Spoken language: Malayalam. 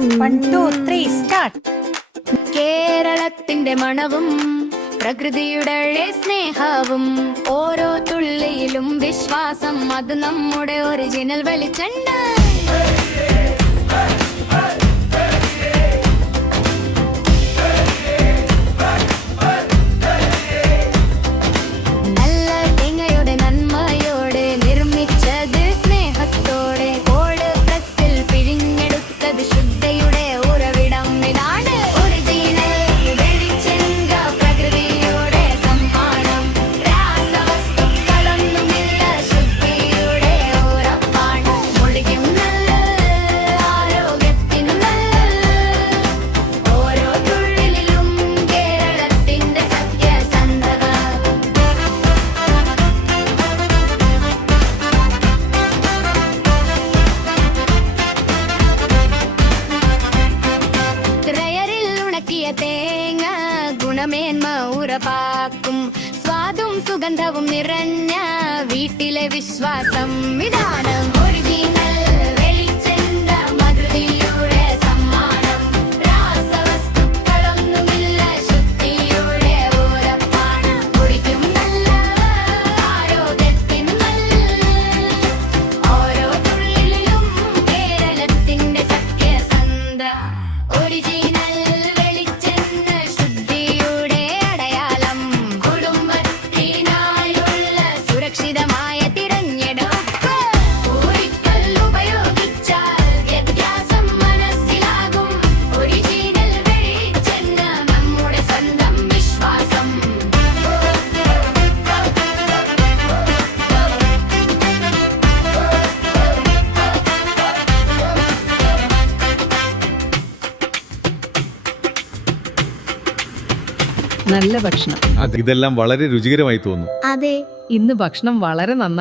1, 2, 3 സ്റ്റാർട്ട്. കേരളത്തിന്റെ മണവും പ്രകൃതിയുടെ സ്നേഹവും ഓരോ തുള്ളിയിലും വിശ്വാസം, അത് നമ്മുടെ ഒറിജിനൽ വെളിച്ചെണ്ണ. നല്ല തേങ്ങയുടെ നന്മയോടെ നിർമ്മിച്ചത് സ്നേഹത്തോടെ, കോട് പ്രസ്സിൽ പിഴിഞ്ഞെടുത്തത് ശുദ്ധയുടെ ഉറവിടം ഇതാണ്. ഒറിജിനൽ വെളിച്ചെണ്ണ പ്രകൃതിയുടെ സമ്മാനം, രാസവസ്തുക്കളൊന്നുമില്ല, ശുദ്ധിയുടെ ഉറപ്പാണ്. മുടിക്കും നല്ല, ആരോഗ്യത്തിനും നല്ല, ഓരോ തുള്ളിലും കേരളത്തിന്റെ സത്യസന്ധത. ത്രയരിൽ ഉണക്കിയ തേങ്ങ ഗുണമേന്മ ഉറപ്പാക്കും, സ്വാദും സുഗന്ധവും നിറഞ്ഞ വീട്ടിലെ വിശ്വാസം ഇതാണ്. ഒറിജിനൽ വെളിച്ചെണ്ണ മധുരയുടെ സമ്മാനം, രാസവസ്തുക്കളൊന്നുമില്ല, ശുദ്ധിയുടെ ഉറപ്പാണ്. കുടിക്കും നല്ല, ആരോഗ്യത്തിനും നല്ല, ഓരോ തുള്ളിലും കേരളത്തിന്റെ സത്യസന്ധ. ഒറിജിനൽ വെളിച്ചെണ്ണ ശുദ്ധിയുടെ അടയാളം, കുടുംബത്തിനായുള്ള സുരക്ഷിതമായ തിരഞ്ഞെടുപ്പ്. ഒരിക്കൽ ഉപയോഗിച്ചാൽ വ്യത്യാസം മനസ്സിലാകും, ഒറിജിനൽ വെളിച്ചെണ്ണ നമ്മുടെ സ്വന്തം വിശ്വാസം. നല്ല ഭക്ഷണം. ഇതെല്ലാം വളരെ രുചികരമായി തോന്നുന്നു. അതെ, ഇന്ന് ഭക്ഷണം വളരെ നന്നായി.